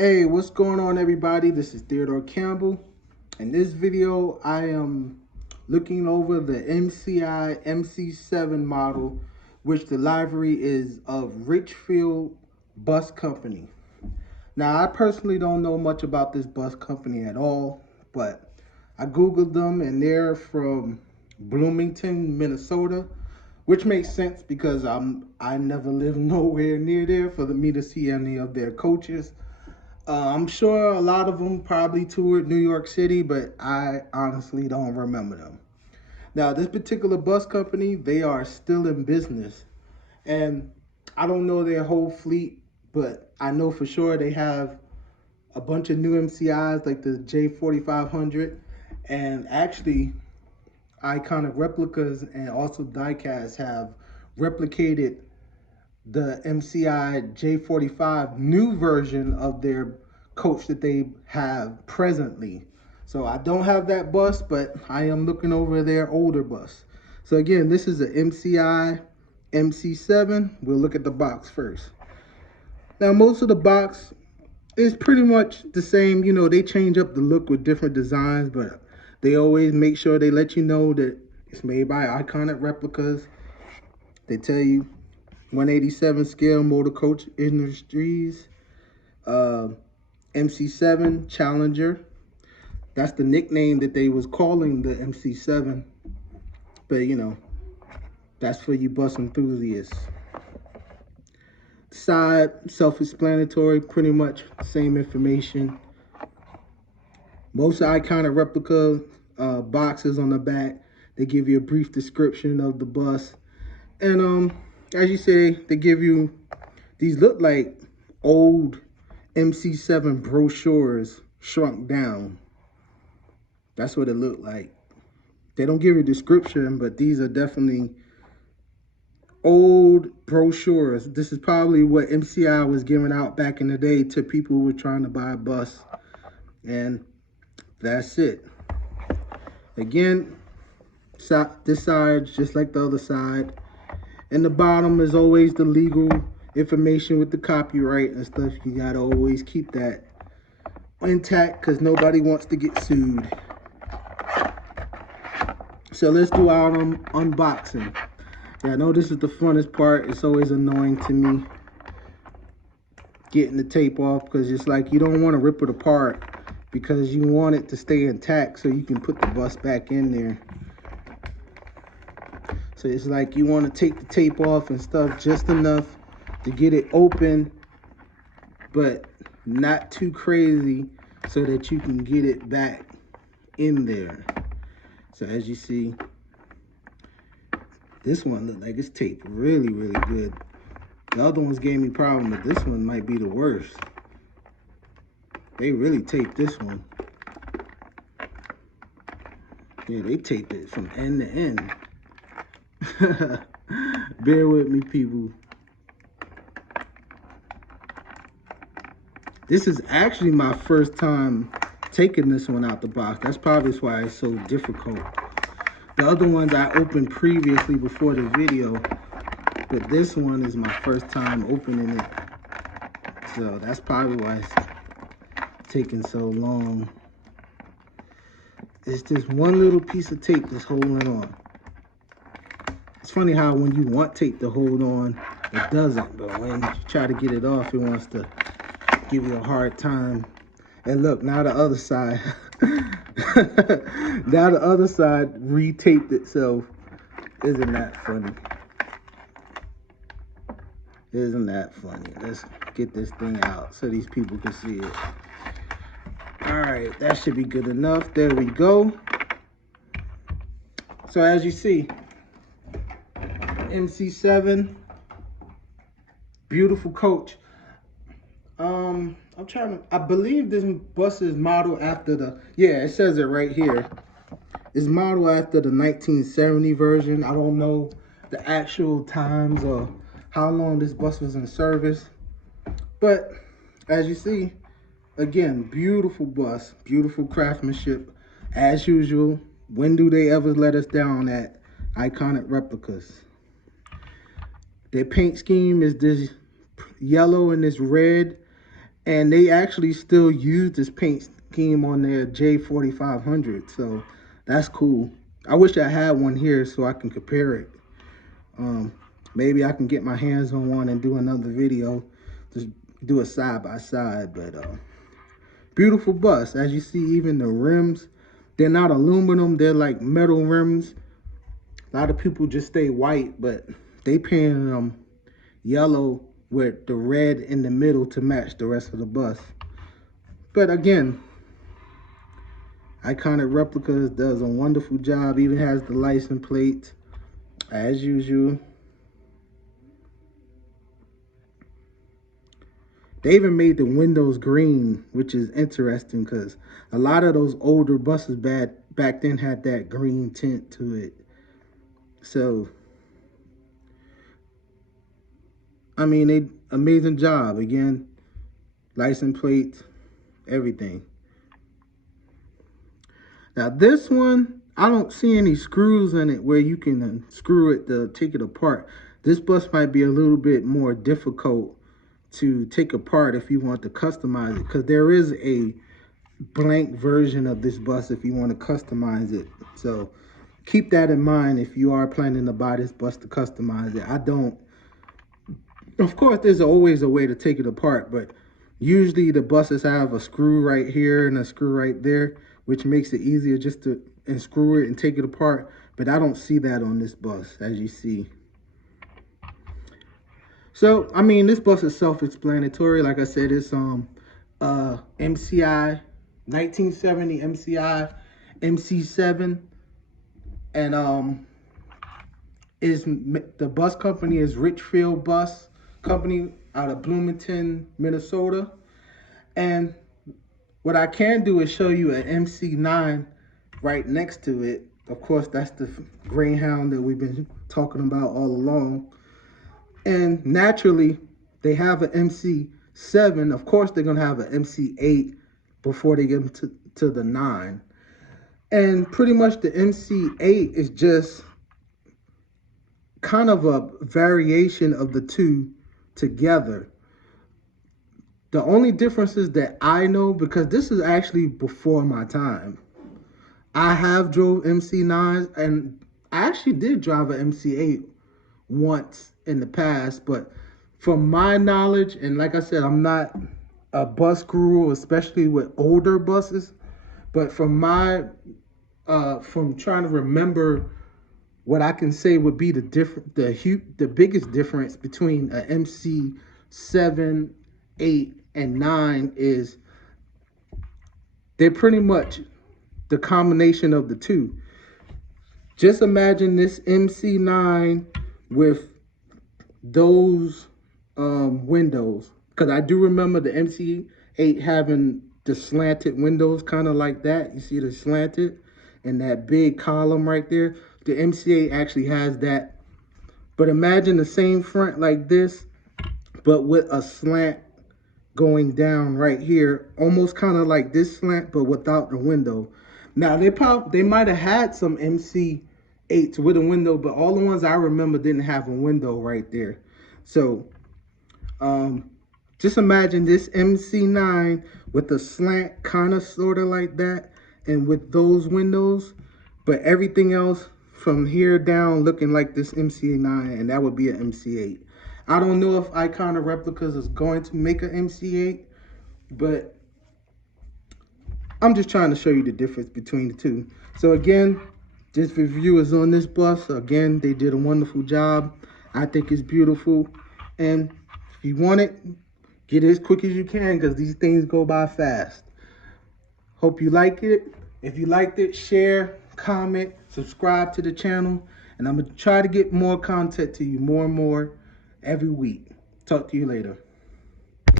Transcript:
Hey, what's going on, everybody? This is Theodore Campbell. In this video, I am looking over the MCI MC-7 model, which the livery is of Richfield Bus Company. Now, I personally don't know much about this bus company at all, but I Googled them and they're from Bloomington, Minnesota, which makes sense because I never lived nowhere near there for me to see any of their coaches. I'm sure a lot of them probably toured New York City, but I honestly don't remember them. Now, this particular bus company, they are still in business. And I don't know their whole fleet, but I know for sure they have a bunch of new MCIs like the J4500. And actually, iconic replicas and also diecast have replicated the MCI J45 new version of their coach that they have presently. So I don't have that bus, but I am looking over their older bus. So again, this is a MCI MC-7. We'll look at the box first. Now, most of the box is pretty much the same. You know, they change up the look with different designs, but they always make sure they let you know that it's made by iconic replicas. They tell you 187 scale Motor Coach Industries, MC-7 Challenger. That's the nickname that they was calling the MC-7. But you know, that's for you bus enthusiasts. Side, self-explanatory, pretty much same information. Most iconic replica boxes on the back, they give you a brief description of the bus. And as you say, they give you, these look like old MC-7 brochures shrunk down. That's what it looked like. They don't give you a description, but these are definitely old brochures. This is probably what MCI was giving out back in the day to people who were trying to buy a bus. And that's it. Again, this side, just like the other side. And the bottom is always the legal information with the copyright and stuff. You gotta always keep that intact because nobody wants to get sued. So let's do our unboxing. Yeah, I know this is the funnest part. It's always annoying to me getting the tape off because it's like you don't want to rip it apart because you want it to stay intact so you can put the bus back in there. So it's like you want to take the tape off and stuff just enough to get it open, but not too crazy so that you can get it back in there. So as you see, this one looked like it's taped really, really good. The other ones gave me problem, but this one might be the worst. They really taped this one. Yeah, they taped it from end to end. Bear with me, people. This is actually my first time taking this one out the box. That's probably why it's so difficult. The other ones I opened previously before the video, but this one is my first time opening it. So that's probably why it's taking so long. It's just one little piece of tape that's holding it on. It's funny how when you want tape to hold on, it doesn't, but when you try to get it off, it wants to give you a hard time. And look, now the other side, now the other side retaped itself. Isn't that funny? Isn't that funny? Let's get this thing out so these people can see it. All right, that should be good enough. There we go. So as you see, MC-7, beautiful coach. I believe this bus is modeled after it says it right here. It's modeled after the 1970 version. I don't know the actual times or how long this bus was in service. But as you see, again, beautiful bus, beautiful craftsmanship. As usual, when do they ever let us down at iconic replicas? Their paint scheme is this yellow and this red, And they actually still use this paint scheme on their J4500, so that's cool. I wish I had one here so I can compare it. Maybe I can get my hands on one and do another video, just do a side by side. But beautiful bus. As you see, even the rims, they're not aluminum, they're like metal rims. A lot of people just stay white, but they painted them yellow with the red in the middle to match the rest of the bus. But again, Iconic Replicas does a wonderful job. Even has the license plate as usual. They even made the windows green, which is interesting because a lot of those older buses back then had that green tint to it. So I mean, they amazing job. Again, license plates, everything. Now this one, I don't see any screws in it where you can screw it to take it apart. This bus might be a little bit more difficult to take apart if you want to customize it, because there is a blank version of this bus if you want to customize it. So keep that in mind if you are planning to buy this bus to customize it. I don't. Of course, there's always a way to take it apart, but usually the buses have a screw right here and a screw right there, which makes it easier just to unscrew it and take it apart. But I don't see that on this bus, as you see. So, I mean, this bus is self-explanatory. Like I said, it's MCI, 1970 MCI, MC-7, and the bus company is Richfield Bus Company out of Bloomington, Minnesota. And what I can do is show you an MC-9 right next to it. Of course, that's the Greyhound that we've been talking about all along. And naturally, they have an MC-7. Of course, they're going to have an MC-8 before they get to the 9. And pretty much the MC-8 is just kind of a variation of the two together. The only differences that I know, because this is actually before my time, I have drove MC-9s, and I actually did drive an MC-8 once in the past, but from my knowledge, and like I said, I'm not a bus guru, especially with older buses, but from my from trying to remember, what I can say would be the biggest difference between an MC-7, 8, and 9 is they're pretty much the combination of the two. Just imagine this MC-9 with those windows, because I do remember the MC-8 having the slanted windows, kind of like that. You see the slanted and that big column right there. The MC-8 actually has that. But imagine the same front like this, but with a slant going down right here, almost kind of like this slant, but without the window. Now they might have had some MC-8s with a window, but all the ones I remember didn't have a window right there. So just imagine this MC-9 with a slant, kind of sort of like that, and with those windows, but everything else from here down looking like this MC-9, and that would be an MC-8. I don't know if Iconic Replicas is going to make an MC-8, but I'm just trying to show you the difference between the two. So again, this review is on this bus. Again, they did a wonderful job. I think it's beautiful. And if you want it, get it as quick as you can, because these things go by fast. Hope you like it. If you liked it, share, comment, subscribe to the channel. And I'm going to try to get more content to you more and more every week. Talk to you later.